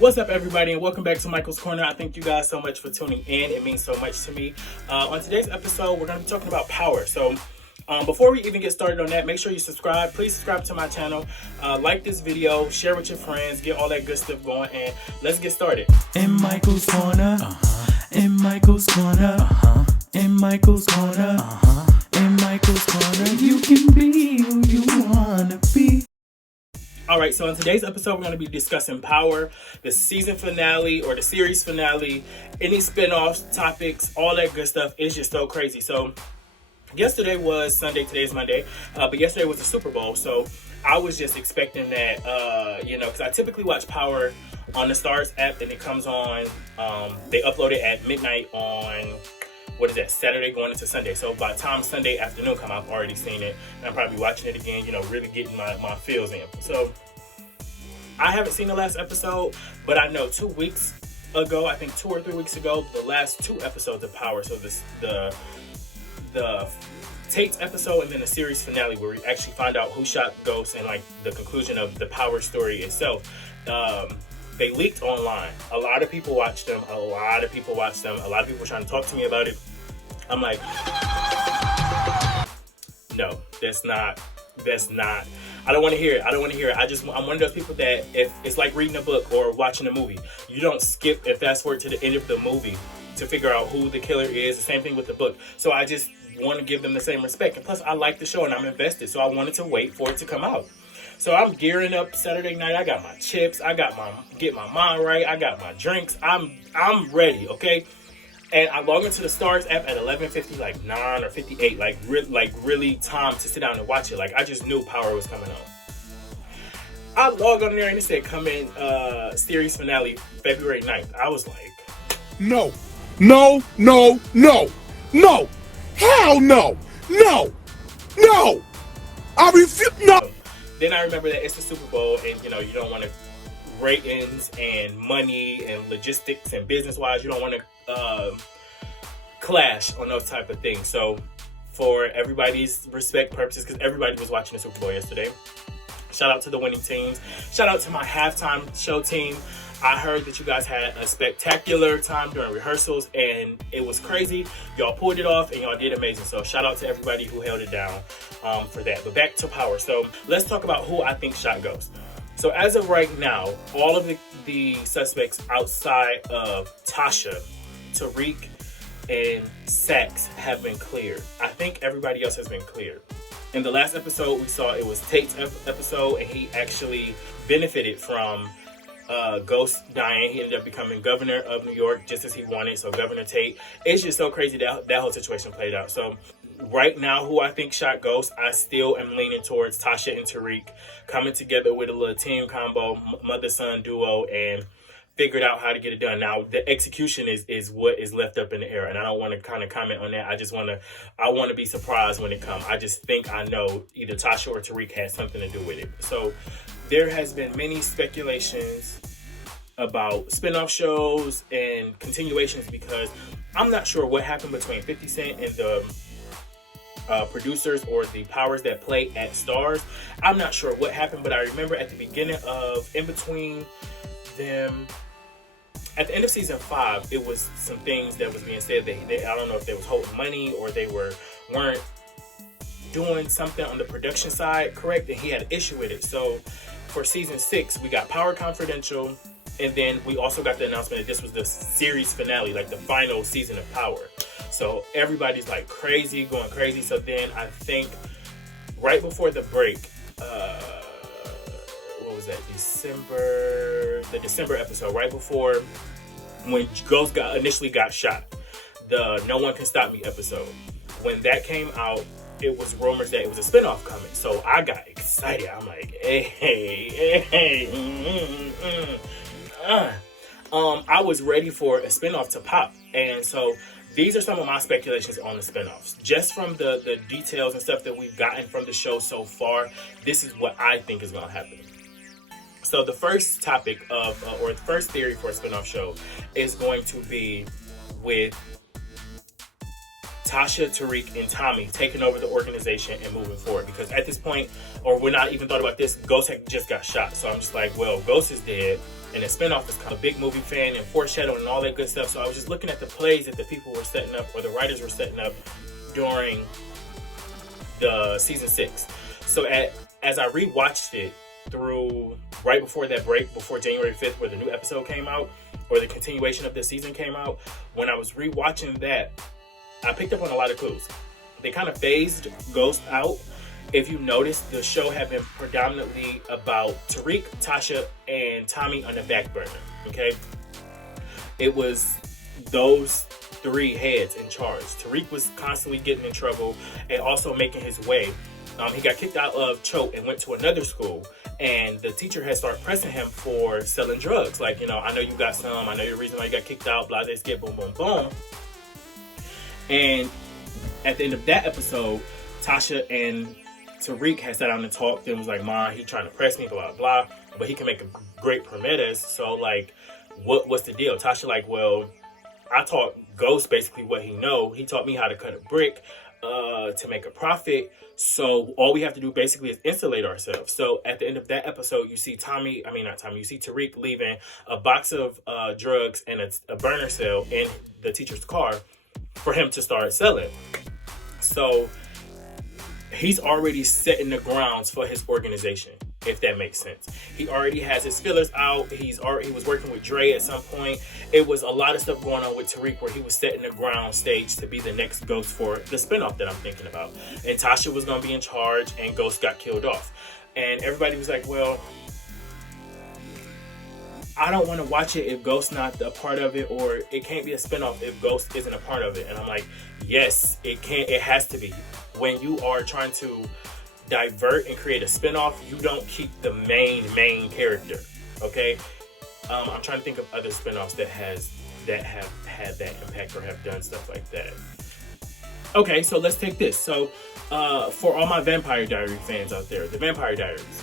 What's up, everybody, and welcome back to Michael's Corner. I thank you guys so much for tuning in. It means so much to me. On today's episode, we're going to be talking about power. So before we even get started on that, make sure you subscribe. Please subscribe to my channel. Like this video, share with your friends, get all that good stuff going, and let's get started. In Michael's Corner, in Michael's Corner, in Michael's Corner, in Michael's Corner, you can be who you want to be. Alright, so in today's episode, we're going to be discussing Power, the season finale or the series finale, any spin-offs, topics, all that good stuff. It's just so crazy. So yesterday was Sunday, today's Monday, but yesterday was the Super Bowl. So I was just expecting that, because I typically watch Power on the Starz app, and it comes on, they upload it at midnight on, Saturday going into Sunday. So by the time Sunday afternoon come, I've already seen it, and I'm probably watching it again, really getting my feels in. So I haven't seen the last episode, but I know 2 weeks ago, I think 2 or 3 weeks ago, the last 2 episodes of Power, so the Tate's episode and then the series finale where we actually find out who shot Ghost and like the conclusion of the Power story itself, they leaked online. A lot of people watched them. A lot of people were trying to talk to me about it. I'm like, no, that's not. I don't want to hear it. I'm one of those people that if it's like reading a book or watching a movie, you don't skip and fast forward to the end of the movie to figure out who the killer is. The same thing with the book. So I just want to give them the same respect. And plus, I like the show and I'm invested. So I wanted to wait for it to come out. So I'm gearing up Saturday night. I got my chips. I got get my mind right. I got my drinks. I'm ready. Okay. And I log into the Starz app at 11:50, like 9 or 58, like really time to sit down and watch it. Like I just knew Power was coming on. I logged on there and it said coming series finale February 9th. I was like, No. Hell no. No. I refuse. No. Then I remember that it's the Super Bowl and you don't want to ratings and money and logistics and business wise, you don't want to clash on those type of things. So for everybody's respect purposes, because everybody was watching the Super Bowl yesterday, shout out to the winning teams, shout out to my halftime show team. I heard that you guys had a spectacular time during rehearsals and it was crazy. Y'all pulled it off and y'all did amazing. So shout out to everybody who held it down for that. But back to Power. So let's talk about who I think shot Ghost. So as of right now, all of the suspects outside of Tasha, Tariq, and Saxe have been cleared. I think everybody else has been cleared. In the last episode, we saw it was Tate's episode, and he actually benefited from Ghost dying. He ended up becoming governor of New York just as he wanted. So Governor Tate. It's just so crazy that whole situation played out. So right now, who I think shot Ghost, I still am leaning towards Tasha and Tariq coming together with a little team combo, mother-son duo, and figured out how to get it done. Now, the execution is what is left up in the air, and I don't want to kind of comment on that. I want to be surprised when it comes. I just think I know either Tasha or Tariq had something to do with it. So there has been many speculations about spin-off shows and continuations because I'm not sure what happened between 50 Cent and the producers or the powers that play at Starz. I'm not sure what happened, but I remember at the beginning in between them, at the end of season 5, it was some things that was being said that I don't know if they was holding money or they weren't doing something on the production side correct, and he had an issue with it. So for season 6, we got Power Confidential, and then we also got the announcement that this was the series finale, like the final season of Power. So everybody's like going crazy. So then I think right before the break, what was that? The December episode, right before when Ghost initially got shot, the No One Can Stop Me episode. When that came out, it was rumors that it was a spinoff coming. So I got excited. I'm like, I was ready for a spinoff to pop. And so these are some of my speculations on the spinoffs. Just from the details and stuff that we've gotten from the show so far, this is what I think is going to happen. So the first topic or the first theory for a spinoff show is going to be with Tasha, Tariq, and Tommy taking over the organization and moving forward. Because at this point, or we're not even thought about this, Ghost had just got shot. So I'm just like, well, Ghost is dead. And the spinoff is kind of a big movie fan and foreshadowing and all that good stuff. So I was just looking at the plays that the people were setting up, or the writers were setting up during the season 6. So as I rewatched it through right before that break, before January 5th, where the new episode came out, or the continuation of the season came out, when I was rewatching that, I picked up on a lot of clues. They kind of phased Ghost out. If you notice, the show had been predominantly about Tariq, Tasha, and Tommy on the back burner, okay? It was those 3 heads in charge. Tariq was constantly getting in trouble and also making his way. He got kicked out of Choate and went to another school, and the teacher had started pressing him for selling drugs. Like, I know you got some, I know the reason why you got kicked out, blah, this, get, boom, boom, boom. And at the end of that episode, Tasha and Tariq had sat down and talked and was like, "Ma, he trying to press me, blah, blah, but he can make a great Prometheus. So, like, what's the deal?" Tasha like, "Well, I taught Ghost basically what he know. He taught me how to cut a brick to make a profit. So all we have to do basically is insulate ourselves." So at the end of that episode, you see you see Tariq leaving a box of drugs and a burner cell in the teacher's car for him to start selling. So he's already setting the grounds for his organization, if that makes sense. He already has his fillers out. He was working with Dre at some point. It was a lot of stuff going on with Tariq where he was setting the ground stage to be the next Ghost for the spinoff that I'm thinking about. And Tasha was going to be in charge, and Ghost got killed off. And everybody was like, "Well, I don't want to watch it if Ghost's not a part of it, or it can't be a spinoff if Ghost isn't a part of it." And I'm like, yes, it can. It has to be. When you are trying to divert and create a spinoff, you don't keep the main character. Okay, I'm trying to think of other spinoffs that have had that impact or have done stuff like that. Okay, so let's take this. So for all my Vampire Diaries fans out there, the Vampire Diaries.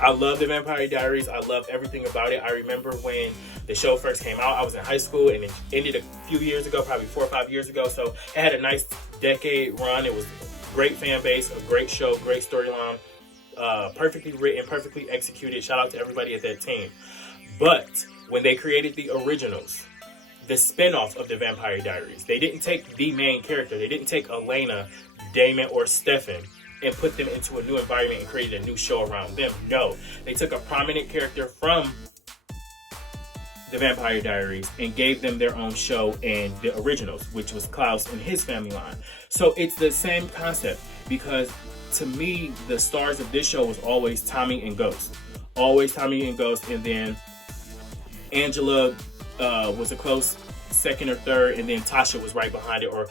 I love the Vampire Diaries. I love everything about it. I remember when the show first came out, I was in high school, and it ended a few years ago, probably 4 or 5 years ago. So it had a nice decade run. It was a great fan base, a great show, great storyline, perfectly written, perfectly executed. Shout out to everybody at that team. But when they created the originals, the spinoff of the Vampire Diaries, they didn't take the main character. They didn't take Elena, Damon, or Stefan and put them into a new environment and created a new show around them. No, they took a prominent character from the Vampire Diaries and gave them their own show in the originals, which was Klaus and his family line. So it's the same concept, because to me, the stars of this show was always Tommy and Ghost. Always Tommy and Ghost, and then Angela was a close second or third, and then Tasha was right behind it, or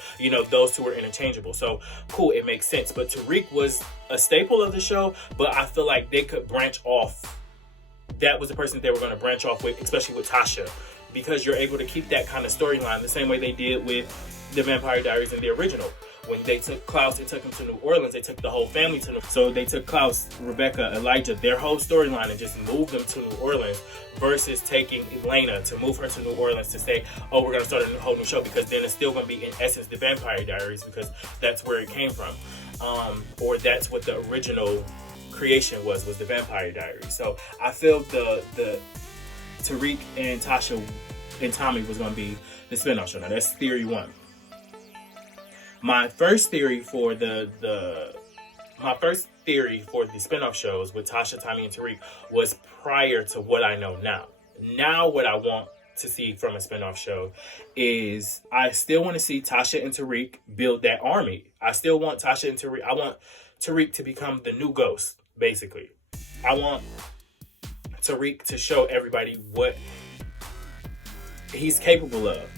those two were interchangeable. So cool, it makes sense. But Tariq was a staple of the show, but I feel like they could branch off. That was the person they were going to branch off with, especially with Tasha, because you're able to keep that kind of storyline the same way they did with the Vampire Diaries in the original. When they took Klaus and took him to New Orleans, they took the whole family to New Orleans. So they took Klaus, Rebecca, Elijah, their whole storyline, and just moved them to New Orleans, versus taking Elena to move her to New Orleans to say, "Oh, we're going to start a whole new show," because then it's still going to be, in essence, the Vampire Diaries, because that's where it came from. Or that's what the original creation was the Vampire Diaries. So I feel the Tariq and Tasha and Tommy was going to be the spinoff show. Now that's theory 1. My first theory for the spinoff shows with Tasha, Tommy, and Tariq was prior to what I know now. Now what I want to see from a spinoff show is, I still want to see Tasha and Tariq build that army. I still want Tasha and Tariq. I want Tariq to become the new Ghost, basically. I want Tariq to show everybody what he's capable of.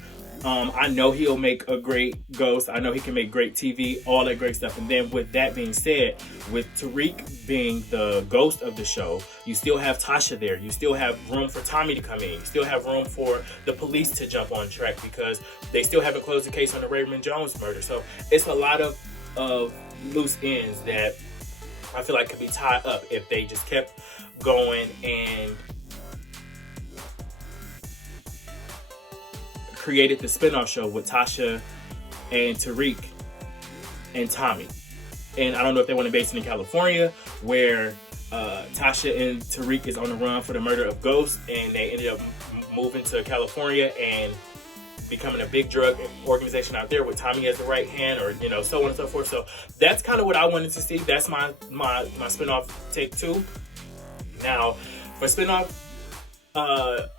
I know he'll make a great Ghost. I know he can make great TV, all that great stuff. And then with that being said, with Tariq being the Ghost of the show, you still have Tasha there. You still have room for Tommy to come in. You still have room for the police to jump on track, because they still haven't closed the case on the Raymond Jones murder. So it's a lot of loose ends that I feel like could be tied up if they just kept going and created the spinoff show with Tasha and Tariq and Tommy. And I don't know if they want to base it in California, where Tasha and Tariq is on the run for the murder of Ghost, and they ended up moving to California and becoming a big drug organization out there with Tommy as the right hand, or so on and so forth. So that's kind of what I wanted to see. That's my spinoff take 2. Now for spinoff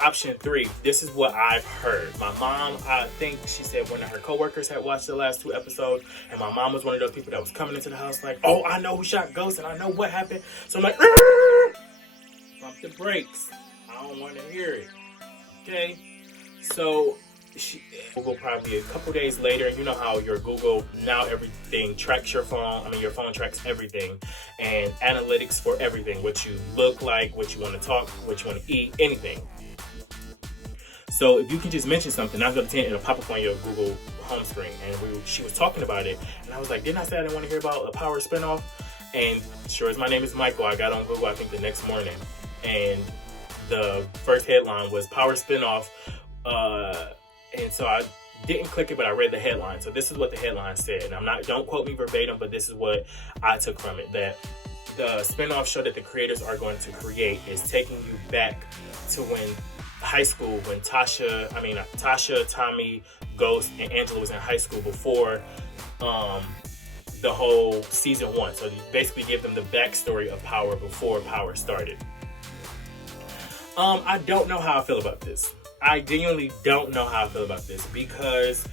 option 3, this is what I've heard. My mom, I think she said one of her coworkers had watched the last 2 episodes, and my mom was one of those people that was coming into the house like, oh, I know who shot Ghost and I know what happened. So I'm like, pump the brakes. I don't want to hear it. Okay, so Google probably a couple days later. You know how your Google, now everything tracks your phone. I mean, your phone tracks everything, and analytics for everything. What you look like, what you want to talk, what you want to eat, anything. So if you can just mention something, 9 out of 10, it'll pop up on your Google home screen. And she was talking about it, and I was like, didn't I say I didn't want to hear about a Power spinoff? And sure as my name is Michael, I got on Google, I think the next morning, and the first headline was Power spinoff. And so I didn't click it, but I read the headline. So this is what the headline said. And don't quote me verbatim, but this is what I took from it. That the spinoff show that the creators are going to create is taking you back to when high school, when Tasha, Tommy, Ghost, and Angela was in high school before the whole season 1. So you basically give them the backstory of Power before Power started. I don't know how I feel about this. I genuinely don't know how I feel about this because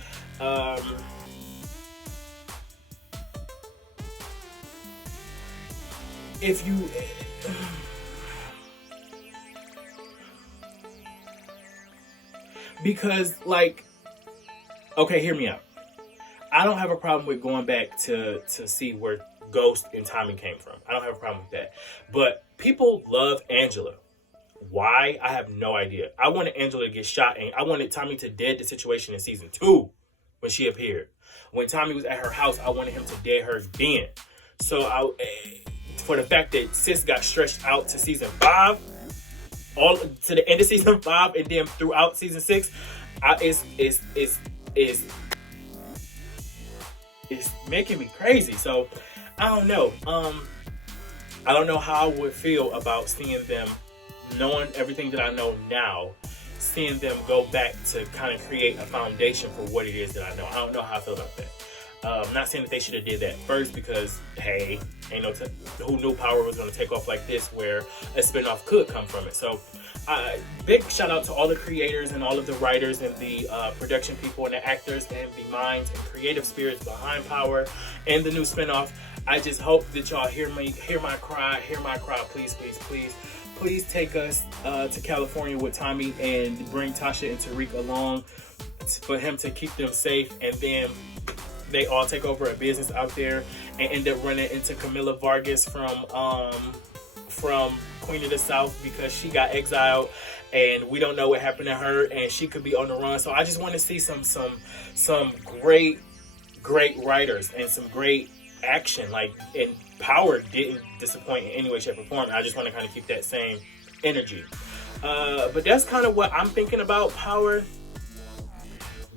if you because like, okay, hear me out. I don't have a problem with going back to see where Ghost and Tommy came from. I don't have a problem with that. But people love Angela. Why? I have no idea. I wanted Angela to get shot, and I wanted Tommy to dead the situation in season 2 when she appeared. When Tommy was at her house, I wanted him to dead her then. So for the fact that Sis got stretched out to season 5, all to the end of season 5, and then throughout season 6, it's making me crazy. So I don't know. I don't know how I would feel about seeing them, knowing everything that I know now, seeing them go back to kind of create a foundation for what it is that I know. I don't know how I feel about that. I'm not saying that they should have did that first because, hey, ain't no who knew Power was going to take off like this where a spinoff could come from it. So big shout out to all the creators and all of the writers and the production people and the actors and the minds and creative spirits behind Power and the new spinoff. I just hope that y'all hear my cry, please, please, please. Please take us to California with Tommy and bring Tasha and Tariq along for him to keep them safe, and then they all take over a business out there and end up running into Camila Vargas from Queen of the South because she got exiled and we don't know what happened to her and she could be on the run. So I just want to see some great writers and some great action. And Power didn't disappoint in any way, shape, or form. I just want to kind of keep that same energy. But that's kind of what I'm thinking about Power.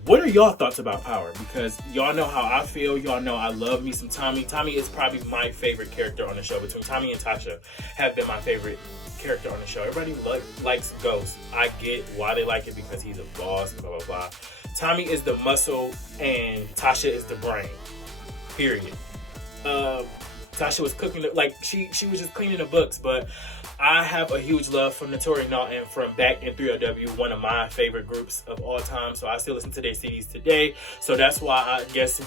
What are y'all thoughts about Power? Because y'all know how I feel. Y'all know I love me some Tommy. Tommy is probably my favorite character on the show. Between Tommy and Tasha have been my favorite character on the show. Everybody likes Ghost. I get why they like it because he's a boss and blah, blah, blah. Tommy is the muscle and Tasha is the brain. Period. Tasha was cooking, she was just cleaning the books, but I have a huge love for Naturi Naughton from back in 3LW, one of my favorite groups of all time, so I still listen to their CDs today, so that's why I guess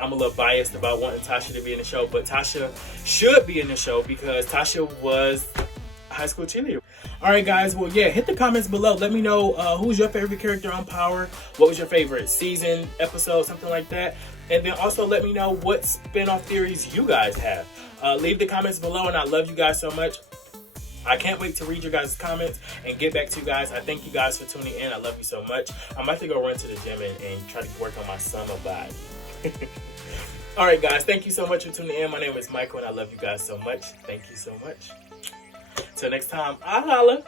I'm a little biased about wanting Tasha to be in the show, but Tasha should be in the show because Tasha was a high school cheerleader. Alright guys, well yeah, hit the comments below, let me know who's your favorite character on Power, what was your favorite season, episode, something like that. And then also let me know what spin-off theories you guys have. Leave the comments below, and I love you guys so much. I can't wait to read your guys' comments and get back to you guys. I thank you guys for tuning in. I love you so much. I'm about to go run to the gym and try to work on my summer body. All right, guys. Thank you so much for tuning in. My name is Michael, and I love you guys so much. Thank you so much. Till next time, I'll holla.